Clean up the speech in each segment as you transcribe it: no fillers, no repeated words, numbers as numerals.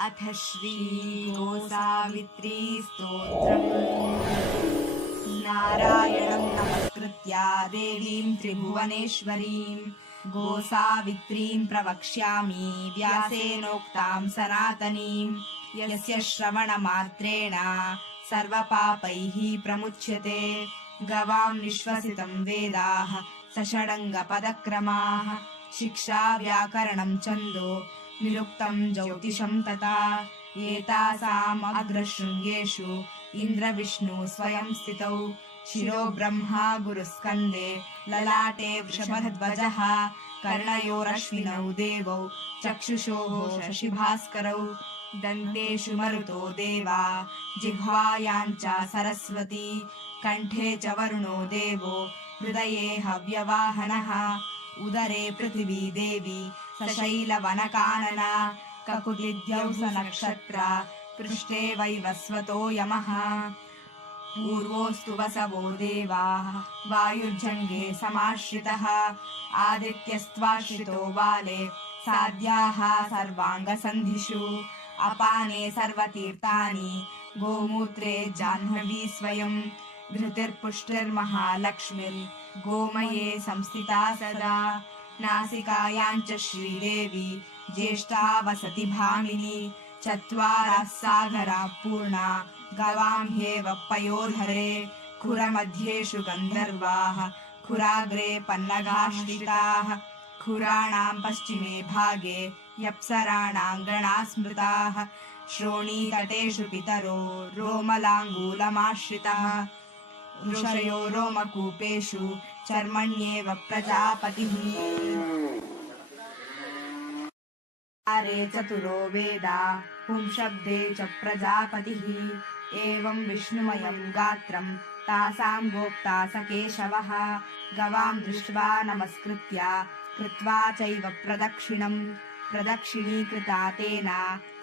अथ श्री गोसावित्री स्तोत्रम्। नारायणं नमस्कृत्य देवीं त्रिभुवनेश्वरीं गोसावित्रीं प्रवक्ष्यामि व्यासेनोक्तां सनातनीं। यस्य श्रवणमात्रेण सर्वपापैः प्रमुच्यते। गवां निःश्वसितं वेदाः सषडङ्गपदक्रमाः। शिक्षा व्याकरणं छन्दो निरुक्तं ज्योतिषं तथा। एतासाम् अग्रशृङ्गेषु इन्द्रविष्णु स्वयं स्थितौ। शिरो ब्रह्मा गुरुस्कन्दे ललाटे वृषभध्वजः। कर्णयोरश्विनौ देवौ चक्षुषोः शशिभास्करौ। दन्तेषु मरुतो देवा जिह्वायां च सरस्वती। कण्ठे च वरुणो देवो हृदये हव्यवाहनः। उदरे पृथिवी देवी सशैलवनकानना। ककुतिद्यौ स नक्षत्र पृष्ठे वैवस्वतो यमः। पूर्वोऽस्तु वसवो देवाः वायुर्जङ्गे समाश्रितः। आदित्यस्त्वाश्रितो बाले साध्याः सर्वाङ्गसन्धिषु। अपाने सर्वतीर्थानि गोमूत्रे जाह्नवी स्वयं। धृतिर्पुष्टिर्महालक्ष्मीर्गोमये संस्थिता सदा। नासिकायां च श्रीदेवी ज्येष्ठा वसति भामिनी। चत्वारः सागरा पूर्णा गवां ह्येव पयोधरे। खुरमध्येषु गन्धर्वाः खुराग्रे पन्नगाश्रिताः। खुराणां पश्चिमे भागे यप्सराणां गणाः स्मृताः। श्रोणीतटेषु पितरो रोमलाङ्गूलमाश्रिताः। ऋषयो रोमकूपेषु चर्मण्येव प्रजापतिः। आरे चतुरो वेदा पुंशब्दे च प्रजापतिः। एवं विष्णुमयं गात्रं तासां गोप्ता स केशवः। गवां दृष्ट्वा नमस्कृत्य कृत्वा चैव प्रदक्षिणं। प्रदक्षिणीकृता तेन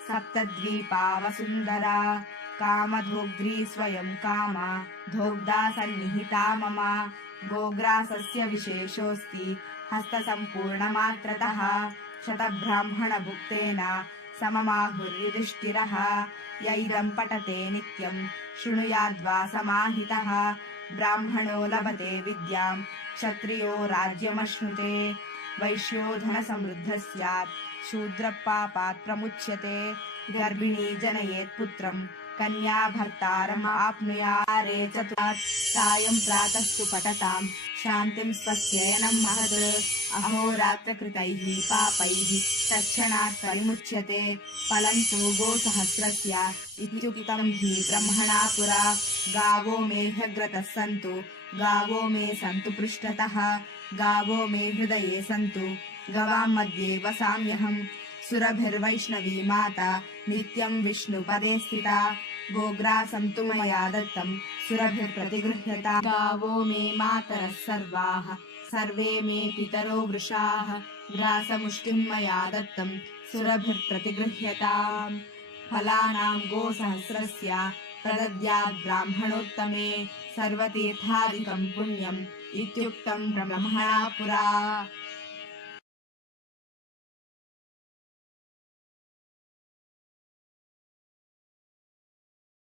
सप्तद्वीपा वसुन्धरा। कामधोग्ध्री स्वयं काम धोग्धा सन्निहिता मम। गोग्रासस्य विशेषोऽस्ति हस्तसम्पूर्णमात्रतः। शतब्राह्मणभुक्तेन सममाहुर्युधिष्ठिरः। य इदं पठते नित्यं शृणुयाद्वा समाहितः। ब्राह्मणो लभते विद्यां क्षत्रियो राज्यमश्नुते। वैश्यो धनसमृद्धः स्यात् शूद्रपापात् प्रमुच्यते। गर्भिणी जनयेत् पुत्रं कन्या भर्तारम् आप्नुयात्। चतुरात् सायं प्रातस्तु पठतां शान्तिं स्वस्त्ययनं महत्। अहोरात्रकृतैः पापैः तत्क्षणात् परिमुच्यते। फलं तु गोसहस्रस्य इत्युक्तं हि ब्रह्मणा पुरा। गावो मे ह्यग्रतः सन्तु गावो मे सन्तु पृष्ठतः। गावो मे हृदये सन्तु गवां मध्ये वसाम्यहम्। सुरभिर्वैष्णवी माता नित्यं विष्णुपदे स्थिता। गोग्रासं तु मया दत्तं सुरभिर्प्रतिगृह्यता। गावो मे मातरः सर्वाः सर्वे मे पितरो वृषाः। ग्रासमुष्टिं मया दत्तं सुरभिर्प्रतिगृह्यताम्। फलानां गोसहस्रस्य प्रदद्यात् ब्राह्मणोत्तमे। सर्वतीर्थादिकं पुण्यम् इत्युक्तं ब्रह्मणा पुरा।